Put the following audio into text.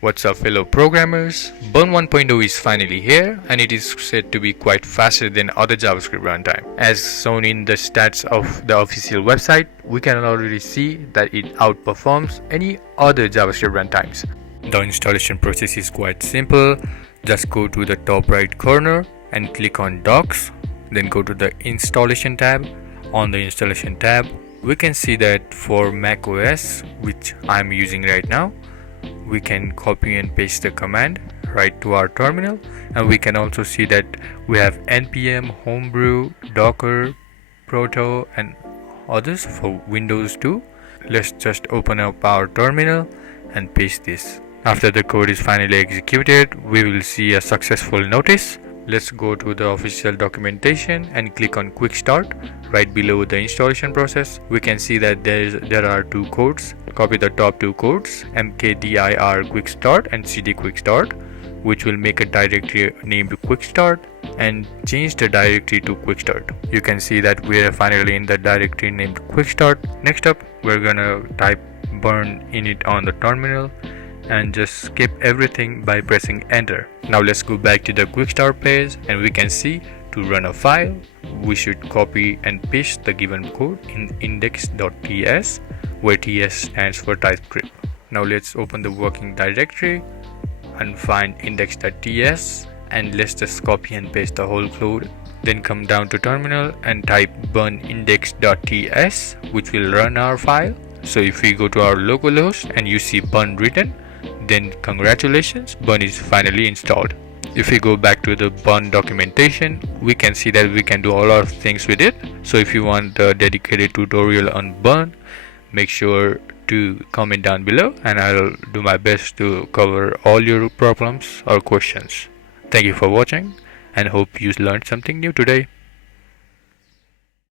What's up fellow programmers, Bun 1.0 is finally here and it is said to be quite faster than other JavaScript runtime. As shown in the stats of the official website, we can already see that it outperforms any other JavaScript runtimes. The installation process is quite simple. Just go to the top right corner and click on Docs, then go to the installation tab. On the installation tab, we can see that for macOS, which I'm using right now, we can copy and paste the command right to our terminal, and we can also see that we have npm, homebrew, docker, proto and others for Windows too. Let's just open up our terminal and paste this. After the code is finally executed, we will see a successful notice. Let's go to the official documentation and click on quick start. Right below the installation process, we can see that there are two codes. Copy the top two codes, mkdir quick start and cd quick start, which will make a directory named quick start, and change the directory to quick start. You can see that we are finally in the directory named quick start. Next up, we're gonna type burn init on the terminal and just skip everything by pressing enter. Now let's go back to the quick start page, and we can see to run a file we should copy and paste the given code in index.ts, where ts stands for TypeScript. Now let's open the working directory and find index.ts, and let's just copy and paste the whole code. Then come down to terminal and type bun index.ts, which will run our file. So if we go to our localhost and you see bun written, then congratulations, bun is finally installed. If we go back to the bun documentation, we can see that we can do a lot of things with it. So if you want a dedicated tutorial on bun, make sure to comment down below and I'll do my best to cover all your problems or questions. Thank you for watching and hope you learned something new today.